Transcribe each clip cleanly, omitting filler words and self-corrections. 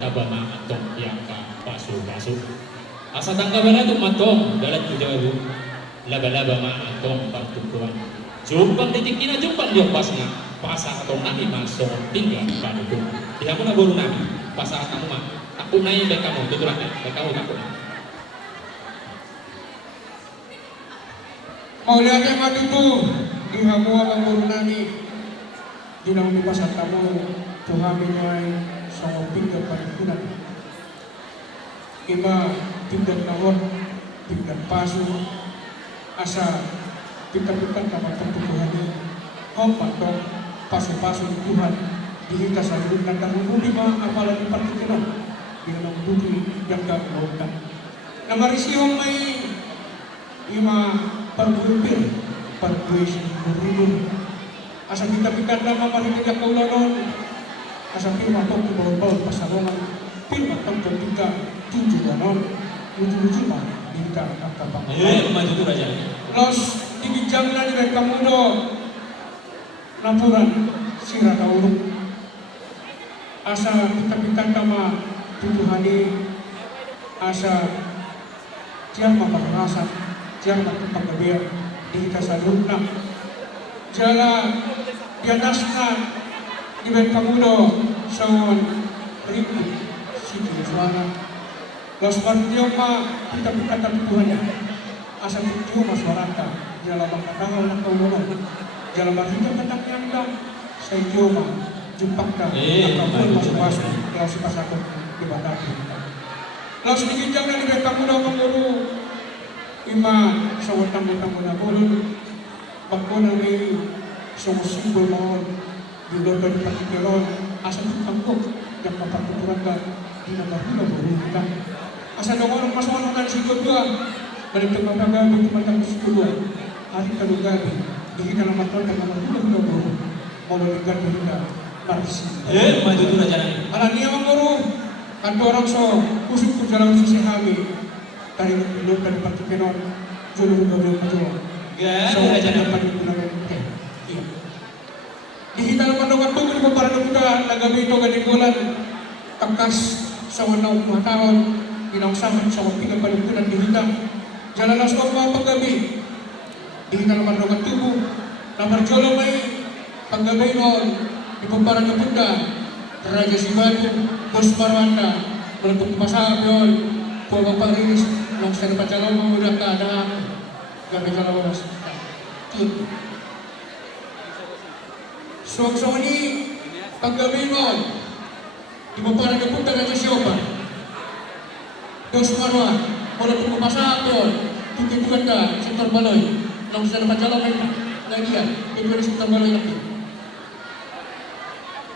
Abama atong yang ka pasu-pasu. Asa tangga bala tu matong dalat tu jawu. Laba-laba ma atong pagtukuran. Jumpang ditikina jumpang dia pasna. Pasa atong nami masong tinggal panuku. Diha mo na buru nami. Pasa kamu ma. Aku naik baik kamu tuturan baik kamu takut. Mau lihat yang mati tu diha mo ang buru nami. Dinang di pasar kamu Tuhan minyak sama tinggal pagkunan. Iba tinggal nawon, tinggal pasu, asa tingkat-tingkat nama pertumbuhan ini. Kompak dong pasu-pasu Tuhan dihita sa lubuk ng dahulu di ba apalagi particular di dalam bukti yang gak melakukan. Namarisiyong may ima perbumpir, perbuisi, berhubung. Asa kita-kita na mamarinig ang kaulanon. Asa firma to kibawal-bawal pasalongan. Firma to ketika tunjuganon. Lucu-lucu mah dinta ang kapangalan. Maju tu raja. Los dibijang na ni kamudo. Napuran sira tauruk. Asa kita-kita kama tuduhani. Asa diyan mapagarasan. Diyan mapagkabiyan. Dihita sa luna. Jala diatas na Iben Kamudo sa Riku Siti Suara Los Partiyo ma kita-kita Tuhan niya asa Partiyo maswarata jala makatahaw ng kaulungan jala marhita katakyan ka sa idioma jumpak ka nakapul maswaso kalau si pasakot ibadati Los Nigijang na Iben Kamudo Kamuro ima sa watang-watang mo na bulun pagkunan may sumusimbol mohon di luar dari partikelon asal kampung yang mapatuturan ka di nagahula buruhin ka asal orang masuk kan si kedua balik ke mapagabi kumandang si kedua hari kalugabi di dalam matan dan nagahula buruhin maluligan berita marisi Maju tu raja. ala niya ang guru kanto orang so kusuk ku jalan sisi hami dari luar dari partikelon juluh-juluh majua Gak so raja. dapat digunakan dihita naman ng tungkol mo para nagpunta nagabi ito ganikulan tangkas sa wanaw matawag inangsaman sa wapigang palungkunan dihita jalalas ko mga paggabi dihita naman ng tubo na marjolo may paggabi noon ipong nagpunta Raja Sibado Dos Marwanda malapot masabi yun puwag parinis ng sa napatalaw mo ulat ka na gabi ka na walas tuto So ini paggabi mo, di ba parang napunta ka sa Siopa? Dos Marwa, wala kong pumasa doon, tutitugan ka sa Torbaloy, nang sa napatalaw kayo lagi yan, tutitugan sa Torbaloy lagi.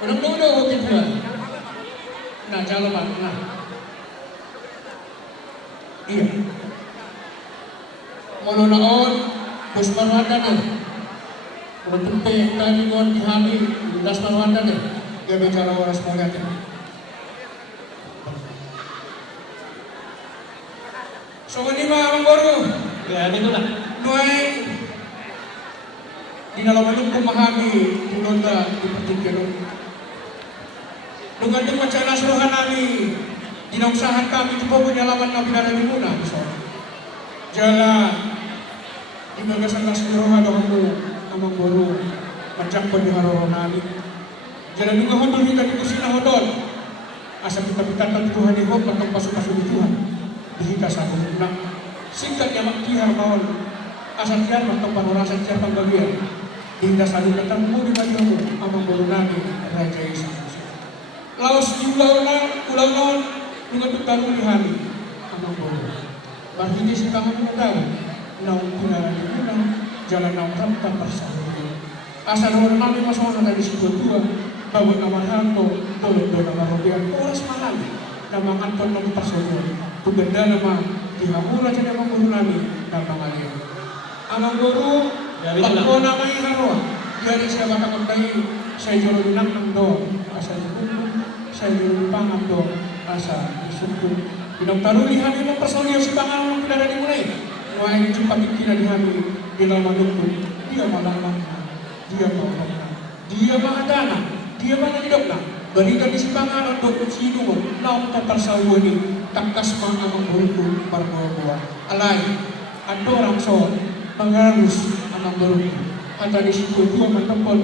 Walang nuno, huwag titugan. Na, jalaman, na. Iya. Mula naon, Dos Marwa na doon. Untuk tadi kon dihami das marwanda deh dia bicara waras mangati so ini mah ang baru Ya itu lah. nuai dinalaman yung pumahami tinunda di pertikero dengan yung macam suruhan nami dinausahan kami di bawah nyalaman na pinarami muna so jala dinagasan na suruhan ako amang guru macam pendiharoro nami jalan juga hodol kita di kusina hodol asal kita pitatan Tuhan ihop atau pasuk-pasuk Tuhan dihita sa na singkat yang maktihar mahal asal tiar atau panurasan tiar panggabian dihita sa lukatan mo di baliho amang guru nami Raja Isa laos di ulaw noon mga tutalo ni Hani amang guru barhindi si tangan mo daw naong pinarani mo na jalan ng tamtang persahabatan. Asal orang kami masuk na dari situ dua, bawat naman hanto, tulad doon ang marubian, oras mahal, namang anton ng persahabatan. Tuganda naman, dihamula siya namang guru namin, namang aliyan. Amang guru, pagko na may harwa, yari siya matakagday, sa iyo rin ng doon, asa yung sa iyo rin pangam doon, asa isukun. Pinagtarulihan yung persahabatan si pangalang pinadali mo na eh. Wahai itu pamikiran kami di dalam hidupku, dia malah makna, dia maha makna, dia maha dana, dia maha hidupna, Balikan di sipangan untuk sino mo, laong taparsawa ni, takas mga amang buruko barbawa. Alay, ando orang so, mangarus amang buruko. Kata di situ dua mentempel,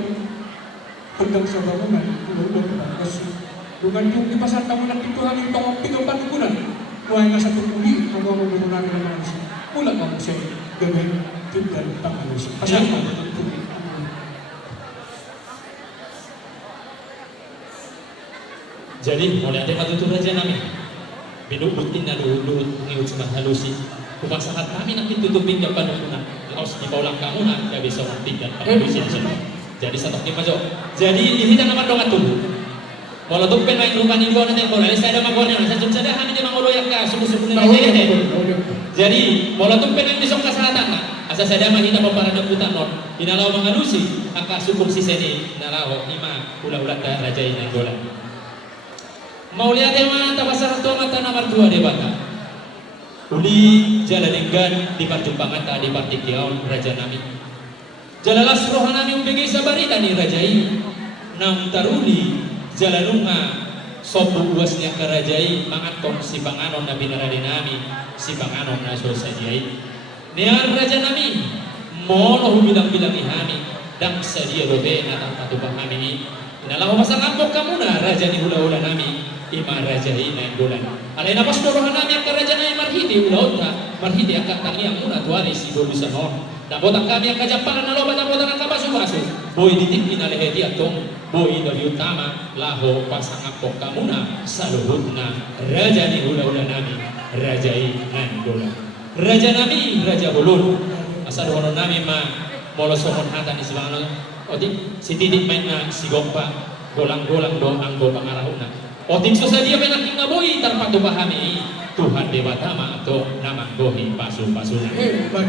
pedang sa bangunan, ulo kasi. Dugan yung di pasar tamu nak itu hari tong pigang patukunan. Kuai nga sa tukuli, ang mga burunan ng mga isi. Mula ka mo siya, gawin, tinggal pangalus. Pasal mo, tukuli. Jadi mulai ada matutur raja nami binubutin na lulut ngiut sa halusi kumasahat kami nak ditutupin ka panuna laos di paulang kamu na ya bisa matikan palusin semua jadi satu kali majo jadi dihita naman dong atuh wala tupen main rumah nigo na tempo ali saya ada magona sa sumsada hani di mangoloyak ka sumu-sumu na jadi wala tupen ang bisong kasalatan na asa sada mahita pa para naputan non inalaw mangalusi aka sukum si seni naraw ima ulah-ulah ka raja ina dola Maulia tema tabasar to mata nomor 2 de bata. Uli jalanenggan di parjumpangan ta di partikiaon raja nami. Jalalas roh nami umbegi sabarita ni rajai. Nam taruli jalanunga sobu uasnya kerajai mangatong si panganon na binarade nami si panganon na so sajai. Niar raja nami mono bilang-bilang ihami dang sadia dobe na tatubah kami. Nalahu pasang ampok kamu na raja ni hula-hula nami. Ima raja ina bulan. Alay na pastorahan namin ang kerajaan ay marhiti ulaw ta. Marhiti ang katangi ang muna tuwari si Bobi Sanon. Nabotang kami ang kajapanan na lobat nabotan ang kabaso-baso. Boy ditik pinaleheti atong boy dari utama laho pasang akok kamuna sa luhut na raja ni hula-hula namin. Raja ina bulan. Raja nami raja bulun. Asa dohonon namin molosokon hata ni silangan. Odik si titik main na si gompa golang-golang do ang go pangarahon na. Otik so sadia penaking ngaboy tanpa tupahami Tuhan dewatama atau nama gohi pasu-pasuna.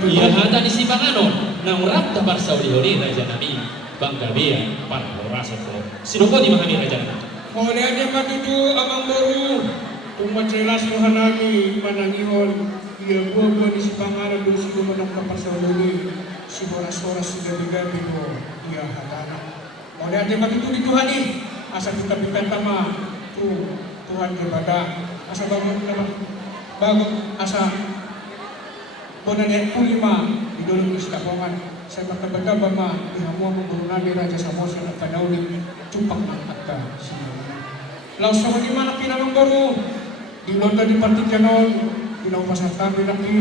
Ia hata ni si panganon nang urap tapar sauli-uli raja nami bangkabia parhoraso ko. Sinuko di mahami raja nami. Mulai dia matutu amang baru umat jelas Tuhan nami manangihon ia gua di si pangaran do si menang kapar sauli si horas-horas sudah digabi do ia hatana. Mulai dia matutu di Tuhan ni asal kita tama Tuhan kepada asa bangun asa bonane kulima di dulu iskapongan saya makabaga bama ihamu mengurungan di raja Samosa at panawin tumpang akta siya laos sa mga mana pinamang baru di londa di Partiganon pinang pasatan di laki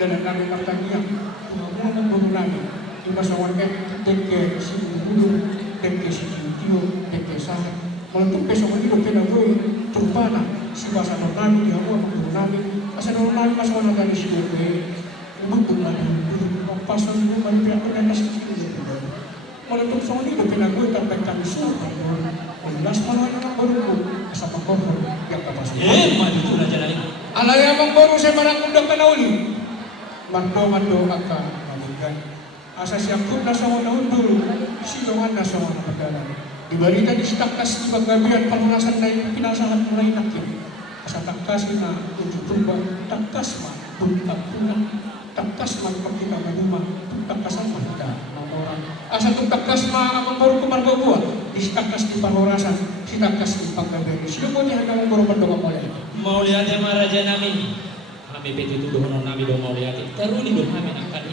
dan namin martaniya ihamu mengurungan di pasawan ke si bulu ke si tio ke sahat Malantung peso ko dito pinagoy turpana si basa normal di ako ang turnamin asa normal mas wala gani si Duque umutong na ang pasan mo man ako na nasa dito Malantung sa dito pinagoy tapos kami suka ang last man ang baru sa pagkoro yang kapasok Madu na jalan ini alaya mang baru sa marang undang kanauli mando ka maligay asa siyang na sa una undul silungan na sa una pagdalan di balita di setakas di paggabian palunasan na yung pinasahan mulai nakin asa takas na ujutulba takas ma takas ma pagkita manuma takasan ma kita orang asa takas ma amang baru kumarga buah di setakas di palunasan si takas di paggabian sino mo niya hanggang baru pandoka mulai mau lihat ya raja nami kami begitu dohonon nami do mau lihat teruni do kami akan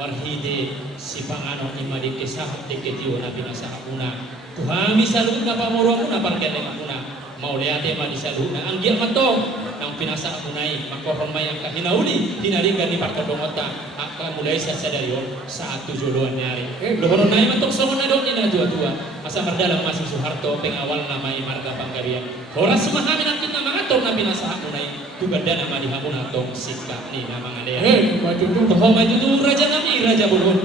marhide si panganon imadi kesah deketio na binasa una tuhami salud na pamuro na parkene una mau lihat ma di salud na ang giya mato nang pinasa unay makohormay ang kahinauli hinalingan ni pakadongota aka mulai sa sadarion sa tujuluan nyari dohonon nay matong songon na do ni na tua asa mardalang masih Soeharto pengawal na may marga Panggabian oras sumahami na kita mangatong na pinasa unay tuganda nama di hamuna tong sikap ni nama ngadea toh mai tutu raja nami raja bulun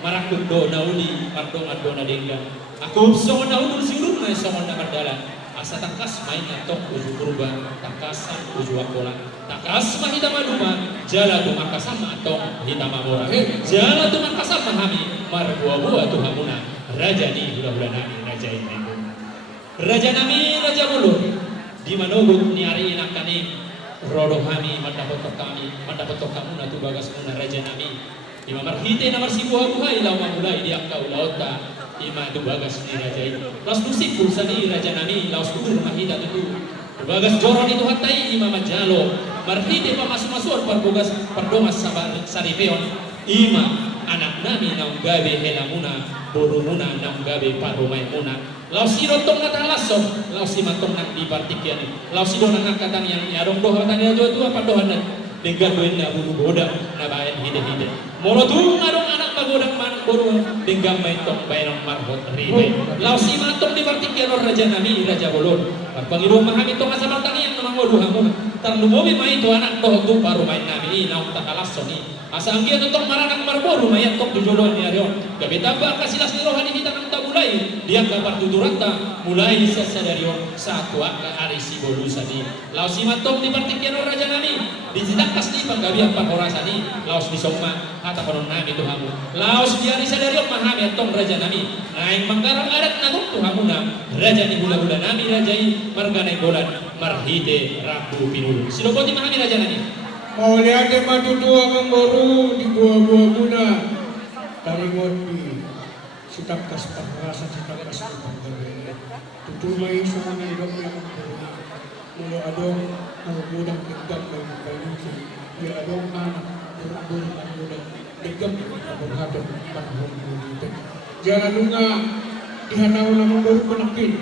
marakut do nauli pardong ado na dengga aku songon na udur siurun na songon na mardalan asa takas main atok uju purba takasan uju akola takas mahita maduma jala tu makasama atong hita mamora jala tu makasama hami marbuah-buah tu hamuna raja ni hula-hula nami raja ini raja nami raja bulun di manogut ni ari inakani rodo kami mendapat kamu na tu bagas muna raja nami di marhite na marsibuha buhay law mamulay di akka ulauta ima tu bagas ni raja itu laos musik pulsa ni raja nami laos kudur mahida itu bagas joron itu hatai ima majalo marhide pamasuk-masuk perdomas sabar saripeon ima anak nami naung gabe helamuna borumuna naung gabe parumaimuna laos sirotong natalaso laos simatong nang dipartikian laos sidonang angkatan yang yarong doha tani dua padohan dengan doin na bulu bodak na bayan hide morotung arong anak pagodang manang boru dengan main tong bayang marhot ribe laos simatong dipartikian raja nami raja bolon Panginoon mahami tong asabang tangian namang waduha mo tarlumobi may to anak to tu parumain nami naung takalaso ni asa ang kia tong maranang marboru mayat tok tujulon ni arion gabi taba kasilas ni rohani kita nang tabulay dia kapar tuturanta mulai sesadario satu ka ari si bolu sadi laos simatong dipartikian raja nami dijidakas ni panggabi ang pangorasani laos disoma hata konon nami tuhamu laos diari sadario mahami tong raja nami naing manggarang adat nagok tuhamu na raja ni hula-hula nami rajai marganay bolan marhide rabu pinulu silopoti mahami raja nami Mauliate matutua kang baru di gua-gua muna taringot di sitakas pangrasa sitakas panggabele tutumay sa mga ilong yang mula adong ang mudang tigam may kalusi di adong anak buruk-buruk ang mudang tigam ang burhadong panahon ulitin jangan lunga dihanaw na mga baru manakin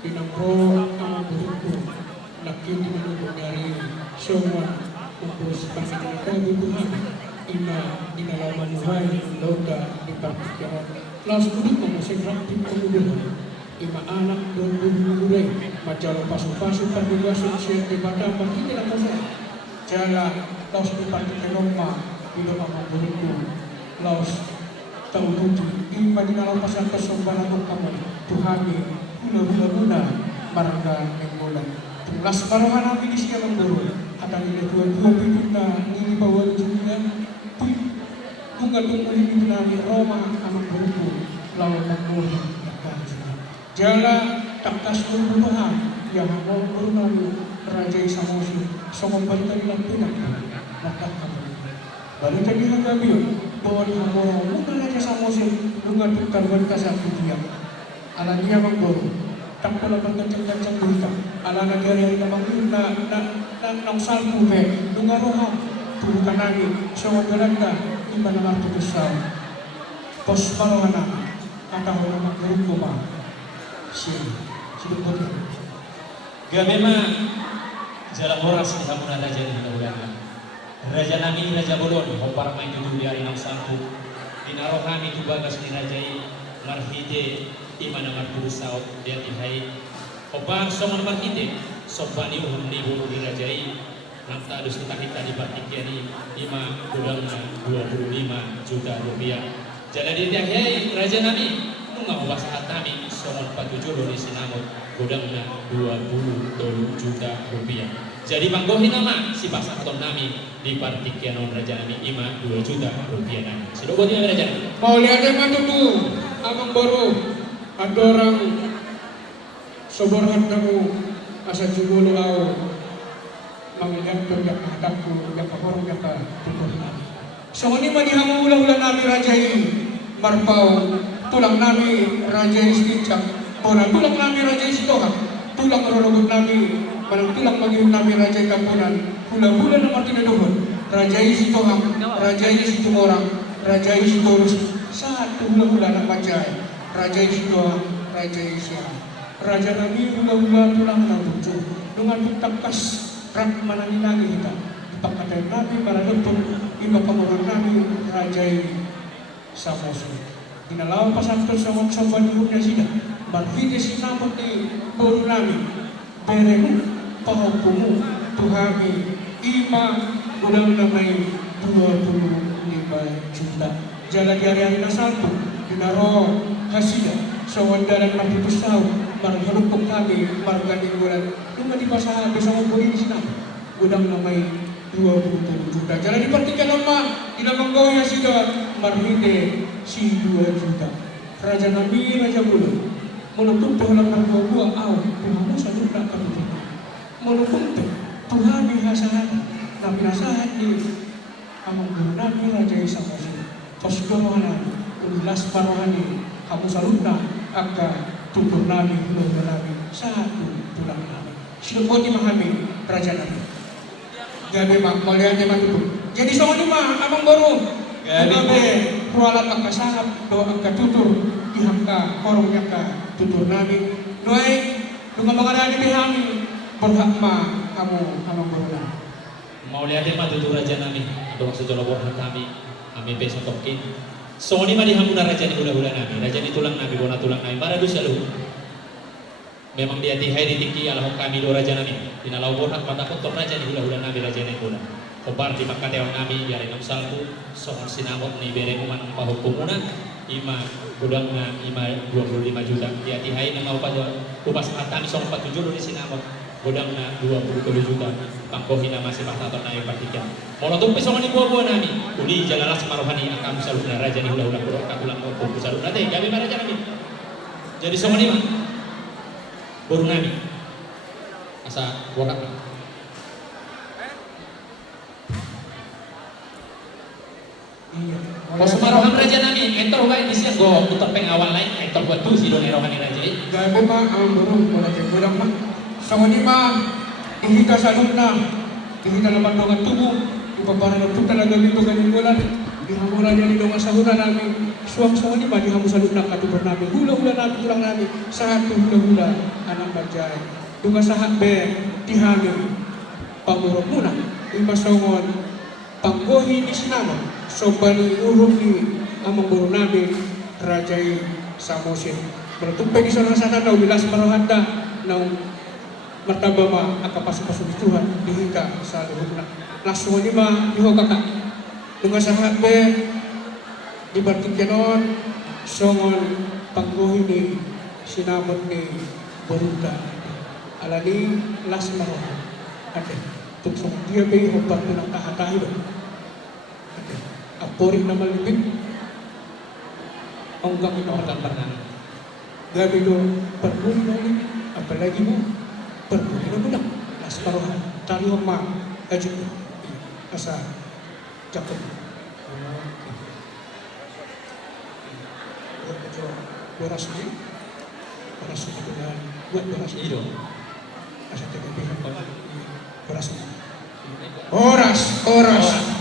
dinangro ang buruk nakin dinanong dari semua Upos Panginoon kabubuhan ina dinalaman buhay lauda di pagkakaroon laos kudut mo masing rapid kabubuhan ima anak doon bumuray macalo paso-paso pagbigasun siya di bata pagkita na kasi jala laos di pagkakaroon ma bilo ang mabuliku laos taututi ima dinalapasan kasumbalan ng kamay tuhami hula-hula barangga ng bulan tunglas paruhan namin siya ng bulan atang ina dua-dua pinuna nini bawal dunia bunga tunggu ini nani Roma anak beruku lawan mengurus akan jala takas pembunuhan yang mau bernani Raja Samosi somong balita nilang pinang maka kamu balita nilang gabion bahwa mau mungkin Raja Samosi bunga tukar balita satu dia ala dia mengguru tak pala pagkancang-cancang berita ala negara yang namang nang salpu be dunga roha tubukan lagi semua belanda iba na martutusaw pos marohana kata ho nama grupo ma si grupo Gamema jalan horas kita muna raja di Hinaulan raja nami raja bolon hopar main tutu di hari nang sangku dinaro kami tu bagas ni rajai marhide imana martutusaw dia tihai hopar somon marhide sobani ni bulu dirajai nafta adus kita di Partikiani 25 juta rupiah jadi dia hei raja nami nunggu bahasa kami somon 47 di sinamot gudangna 20 juta rupiah jadi panggohi nama si pasang atom nami di Partikian raja nami 2 juta rupiah nami sidogo dia raja mau lihat yang matutu abang baru ada orang soborhan kamu asa jugulu au mangiganto yak hadapku yak kahorong yak tutuhan so ni manihamu ulah-ulah nami rajai marpau tulang nami rajai sticak pona tulang nami rajai sitohak tulang rologot nami manang tulang magiun nami rajai kampunan hula-hula na matinaduhon rajai sitohak rajai situmorang rajai sitorus saat hula-hula na pajay rajai sitohak rajai siya raja nami hula-hula tulang na tuju dengan takas rak mananginangi kita ipakatay namin maranutong iba pamurang namin rajay Samosi dinalaw pasangkol sa magsamban niya sila marhide sinamot ni boro namin pere mo pahukumu tuhami ima ulang na may 25 juta jala di-ari-ari na salto dinaro hasida sa wandaran marhipusaw marharupok kami marganing ulan yung madipasahan sa mga buhin sinam udang na may 20 juta jala dipartikan nama inamang gawin sida marhide si 2 juta raja nami raja bulan menutup lang ng buwa aw kumamu sa juta kami menutup Tuhan bihasahan na pinasahan ni amang guru nami raja Samosi pas gawin ulas parohani kamu salutna agka tutur nabi hulur nabi satu tulang nabi sinupoti mahami raja nabi gabe mak malihatnya mak itu jadi soal lima amang baru gabe kualat agka sahab do agka tutur dihangka korong agka tutur nabi doai dunga mengarani bihami berhak ma kamu amang baru mau lihat mah tutur raja nami atau maksud jolo borhan kami besok tokin soni mah dihamuna raja ni hula-hula nami raja ni tulang nabi bona tulang nami maradu selalu memang dia tihai ditiki alahok kami do raja nami dinalau borhan mata kotor raja ni hula-hula nami raja ni hula kobar di makkah tewan nami biar enam salku sohon sinamot ni bere uman pahukumuna ima gudangna ima 25 juta dia tihai nama upas atami sohon 47 di sinamot gudangna 20 juta pangkohina masih pahtaton na partikan molotong pesongan ni buah-buah nami uli jalalas marohani akam saluna raja ni hula-hula kurok kakulang kurok saluna teh gabi raja nami jadi songan ni mah baru nami asa wakak Bos marohan raja nami entor baik di sini go putar pengawal lain entor buat tu si doni rohani raja gabi mah ang burung boleh kurang mah sama ni mah ihika salutna ihika laman dongan tubuh ipaparan itu talaga dito ganing bulan dihamura niya dito masahura namin suang sama ni mah dihamu salutna katubar namin hula-hula namin tulang namin satu hula-hula anak bajay dunga sahat be dihamil pangurok muna imasongon panggohi ni sinama sobani uruk ni amang buru namin rajay samosin bertumpay di sana sana daw bilas marohanda ng martaba ma akapasok-pasok ni Tuhan dihingga sa luhod na laso ni ma diho kaka dunga sa hatbe di bartik ganon songon pangguhi ni sinamot ni Baruda alani las marohan ate tuksong dia bay hubat ko ng kahatahi ba ate aporik na malibit ang gamit na katambanan gabi do pagbuhi na ulit apalagi mo berbunyi budak las marohan tali ma ajud asa jakut beras ni dan buat beras ni dong asa TKP beras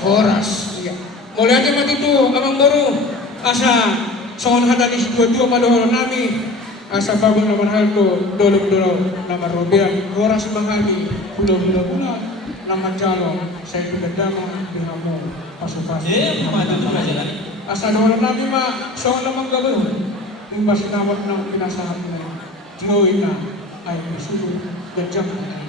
oras iya mulai aja mati tu abang baru asa songon hadani dua malohor nami asa bago naman halko dolong nama robian oras mahali hula-hula pula nama jalong saya pinagdama bihamo pasu-pasu asa naman namin ma songon namang gabalo yung basinawat ng pinasahan na tiyoy na ay susunod gajang na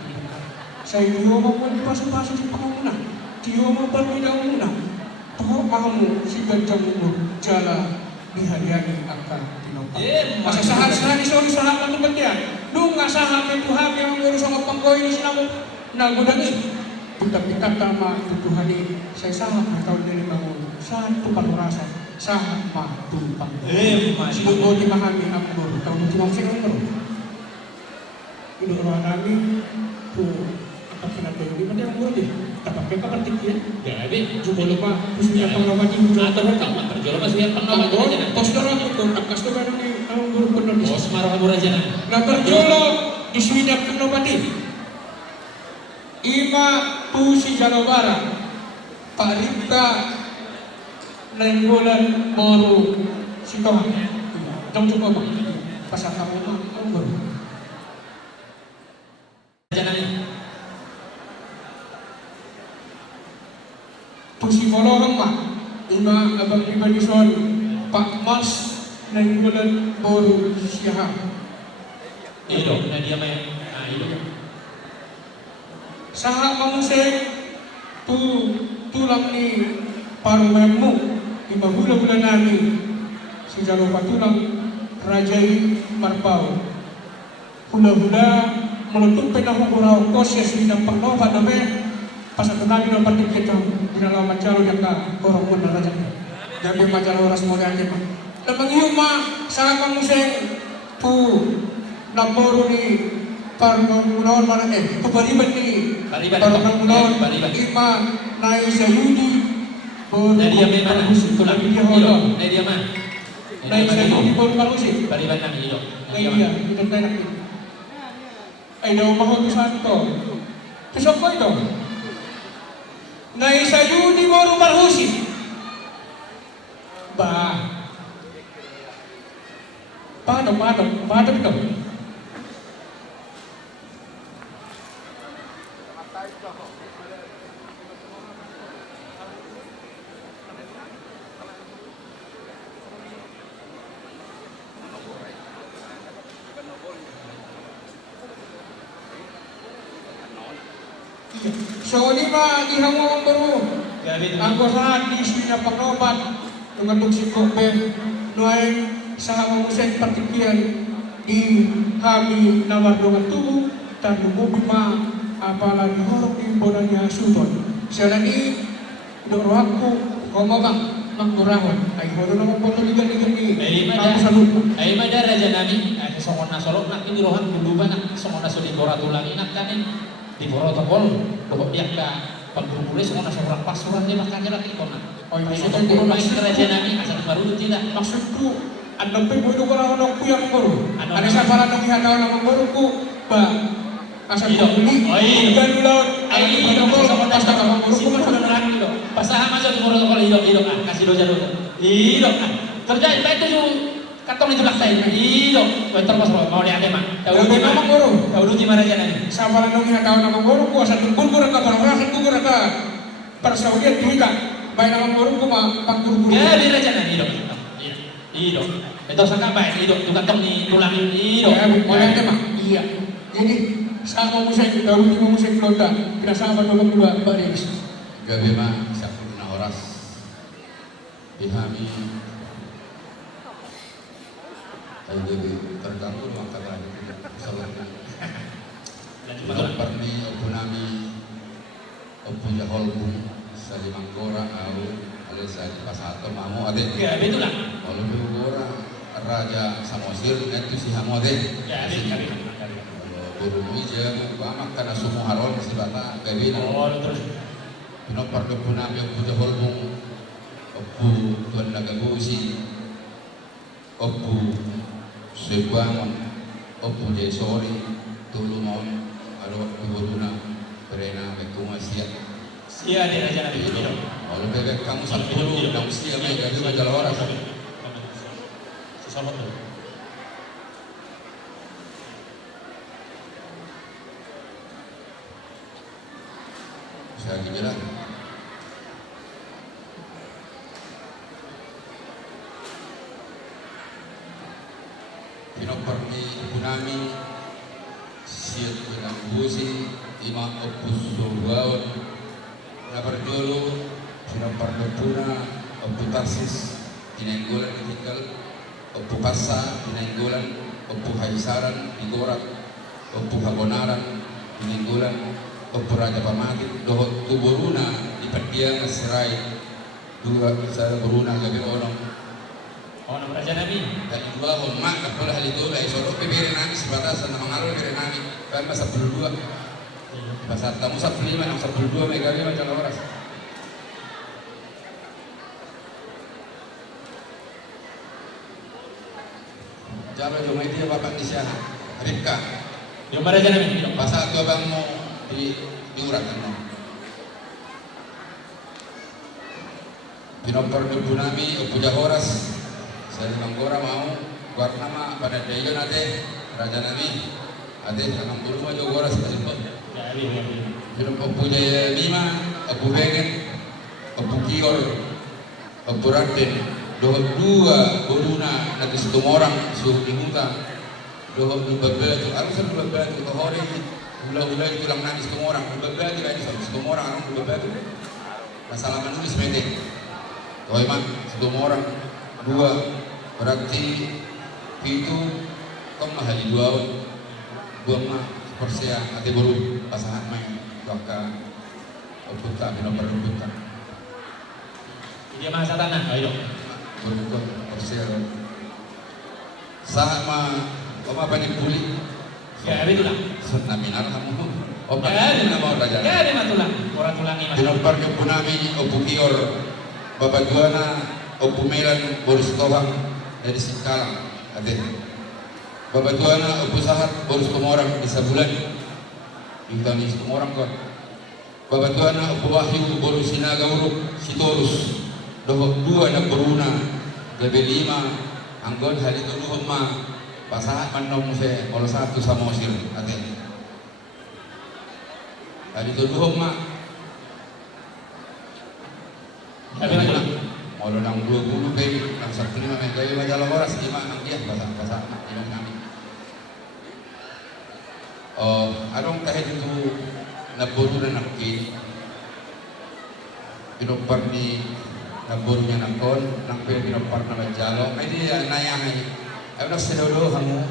saya tiyo mo po pasu-pasu si pangamuna tiyo mo palwida muna paho mahamu si gajang mo jala bihariani akan masa sahat-sahat ni sorry sahat lang naman yan nung nga sahat may tuhan yung ngurus ang panggoy ni sinamo nagudagi pitak-pitak tama tutuhani sa sahat na taon din mga sahat to palurasan sahat matupang sinubo di mahami ang guru taon mo timang sinong guru inuruan namin po ang pinagayon di ba ang guru di tapak ka partik yan gabi juga lupa khususnya pengawasan ibu atur kamu terjolo masih yang pengawasan raja nami postor ako ko akas to ni ang guru penuh di bos marohan raja nami na terjolo di swidap kenobati ima tu si Jalawara parita nenggolan baru si Tuhan jom coba bang pasal kamu ang guru raja nami tusi bolorong mah ima abang pribadi son Pak Mas nenggolan baru siapa Ido na dia may Ido saha mamusik tulang ni parumemu ima hula-hula nami si jalo patulang rajai marpau hula-hula meletup penahugurau koses minang pernova nabe pasal kenali no patik kita dinalaw macalo yang ka korong pun na raja gabi macalo oras mo yan kita lamang yuma saha mamusik tu naboru ni parang mana kebariban ni parang ima naik Yahudi na dia may mana tulang Ido na dia man Nay sa di ko parusi. Baliban ng iyo. Ay iya, ito tayo nakita. Ay daw mahutusan to. Tusok ko ito. Nay sa di mo rumarhusi. Ba. Paano ito? So lima gihangong baru. Gabi Ang kusahan di sila pagnobat dengan tuksik kokben nuay sa mamusay partikian di kami nawar dengan tubuh dan lububi ma apalagi horok di bodan niya sudon. Siya ni dorohaku komogang mangkurahon ay hodo naman po tuligan-ligan ni Ay sa lupa. mada raja nami ay songon na solok nak ini rohan kunduban nak songon na suli boratulang inak kanin di protokol bahwa dia ka pagbubulis songon na sobrang pasuran dia makan kira kita na. Oh, Ay maksudnya so puro maksud- main raja nami asal baru tidak. Maksudku, andang pe bodo ko lang ng kuyang baru. Ano? Ano sa pala nang ihataw ng baru ko ba? Asal Iyo. ko beli, Ay. ganun lang. Ay Ano ko, songon na basta ka baru ko sino masuk. na lang dito. Pasahan aja di protokol idok ah kasih do jalo. Idok ah. Terjadi baik itu katong itu laksa idok. Wentor pas mau di adema. Pero may naman baru. Tahu di mana raja nami. Sa pala nang ihataw ng baru ko, asal tungkol ko na ka, parang rasan ko na ka. Para sa ulit, tuwi ka. Bay naman baru ko, pagkuru-kuru. Ya, di raja nami idok. Idok. Ito sa kabay idok tu katong ni tulang idok. Ya, wala tema. Iya. Jadi, sama mo sa daw di mo sa klota, pinasama ko lang dua baris. Gabi mah siapun na oras dihami ay gabi terganggu maka lagi sabarna Betul. parni opo nami opo jahol pun sa limang gora au ale sa pasato mamu ade Ya, betul lah. kalau dulu gora raja samosir itu si hamode Ya, betul. guru ija bamak kana sumu haron si bata gabi na Oh, terus. pinopar do po namin ang puja holbong opo tuan nagagusi opo sebuangon opo jesori tulumon arwat iburuna perena mekumasiya Iya, di raja nami idok. kalau bebek kamu sapuluh na usia may gabi majalawara Sesama tu. saya gila pinopar ni punami siyat pinangbusi ima opus suwaon na berjolo pinopar do puna opu tarsis pinenggolan itikal opu kasa pinenggolan opu haisaran digorak opu habonaran pinenggolan opu raja pamagit dohot tuburuna di padiang serai dua sa buruna gabi onong Oh, nama raja nami. dan dua homma kapal hal itu lah isoro pebere nami sebatas sama mengalir pebere nami kan masa berdua pasal tamu sabtu lima yang sabtu dua mega lima jangan waras Jabra jomai dia bapak di sana Ripka Yung raja nami idok. pasal tua bang mau di urat kan Pinopor dubu nami upuja horas saya manggora mau guard nama pada dayon ade raja nami ade kanang bulu mah jo horas pasal Ya, iya. Film upuja lima upu bengen upu kior upu raden dua buruna nanti satu orang suruh dimuta dua bebel tu harus satu bebel tu kohori ulah itu lang nangis satu orang bebel tu lagi satu orang orang bebel tu masalah menulis pendek kau emang satu orang dua berarti itu kau mahal dua mah persia ati baru pasangan main baka oputa nomor oputa Dia masa tanah, idok. berbuka persia sama kau apa nih puli Ya, betul lah. naminar kamu opa Ya, nama orang Ya, raja dia mah tulang. Orang tulangi mas. Tinopar ke punami opu kior babaguana opu melan boris tohang dari Singkalang ate babatuana usahat boros kumorang isa bulan yung tanis kumorang ko babatuana upawahyu boros sinaga uruk sitorus dohok dua na beruna gabi 5 anggon halito luhom ma pasahat manom se olo satu sama osir ate halito luhom ma Molo nang 20 kayo, nang 1 may kayo madalang oras, 5 ang diyan, basa ilang namin. Anong kahit ito naburo na nakit, pinupar ni naburo niya ng kon, nang pinupar na madyalo, ay di nayangan niya. Ayaw na sinuluhan mo.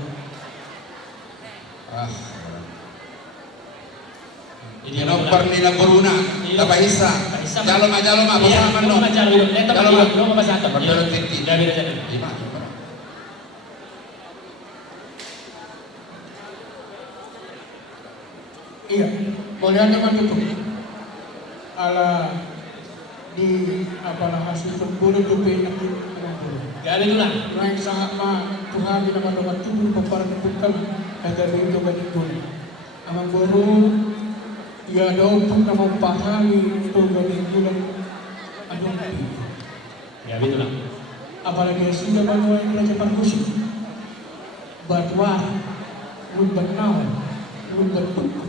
Pinupar ni naburo na, tapahisa. Jaloma, pasaman no. Jaloma, Pagdalong tinti. Lima. Iya, boleh naman ito. Ala di apalah hasil pemburu tupi nak Gabi ito lang. Naik sangat Tuhan naman naman tubuh paparan bukan ada itu ganitun. Amang guru ya daw pun na mapahami ito ganitun anong Gabi ito lang. apalagi sudah bawa yang raja pangkusik batwa lumbar nawan lumbar buku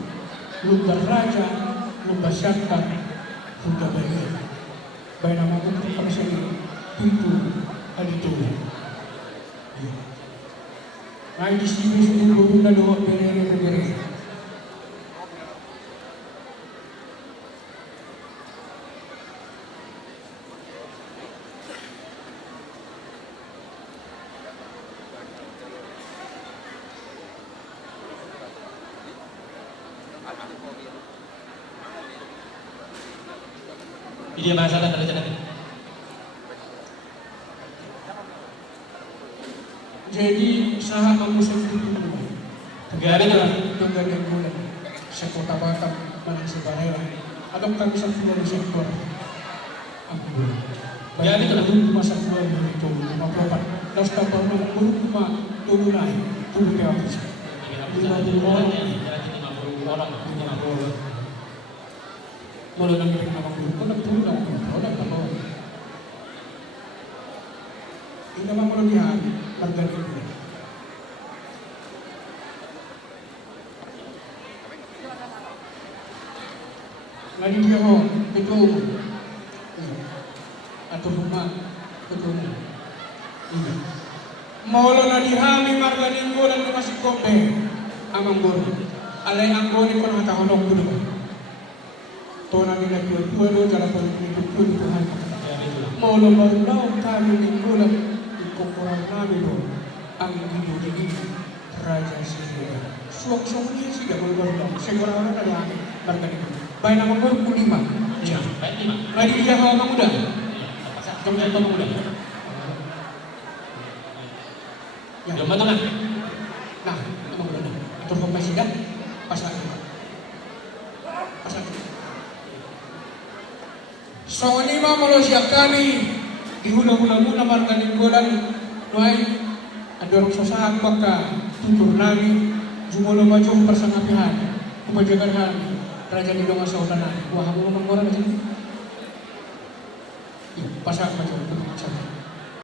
lumbar raja lumbar syakar sudah baik baik nama untuk kami sendiri pintu alito nah di sini sudah berguna doa beri Ini masalah daraja natin. Jadi sahat mengusung itu Gabi ito lang. Yung ganyan gulang sa Kota Batam ng Sibarela atau kami sa Flores Sector ang gulang Gabi ito lang. masa bulan itu 54 das kapal ng kuruma tulunay tulunay ako siya 50 orang ya. Kira-kira 50 orang. 50 orang. mula nang rin naman grupo nagtulong ako nagtulong hindi naman mo niyan pagdating ko ngayon niya ko ito at rumah ito maulo na dihami marganing ko lang naman si Kobe amang guru alay ang goni ko ng tahonong ko naman Tona nila tuwa jalan politik Tuhan. Maulo baru kami minggulang ikukurang namin ang hindi Raja Sibuya. Suwag-suwag niya siya baru segera orang ada marganing. Baik nama guru kulima. Iya, baik 5. Lagi dia hawa muda. Kemudian pemuda. Ya. Jom tengah. Nah, nama muda. Itu pemain dah pas lagi. So ni mama lo siap kami dihula-hula muna marganing golan noy adorong sasahan baka tutur nami jumulo maju persangapihan kumajagan raja di donga saudana wah mo mang ora na pasak maju